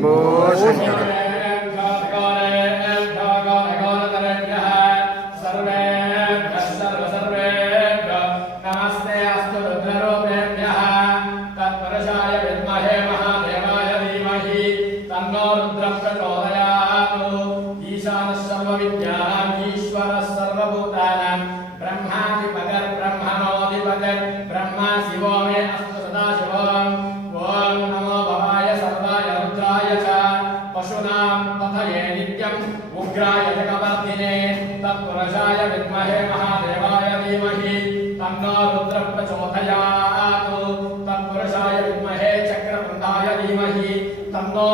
शंभो शंकर ब्रह्मा शिवो मे अस्तु सदा शिवो ओम नमो भवाय सर्वाय रुद्राय च पशूनां पथये नित्यम् उग्राय जगवर्धिने तत्पुरुषाय विद्महे महादेवाय धीमहि तन्नो रुद्रः प्रचोदयात् तत्पुरुषाय विद्महे चक्रवृन्दाय धीमहि तन्नो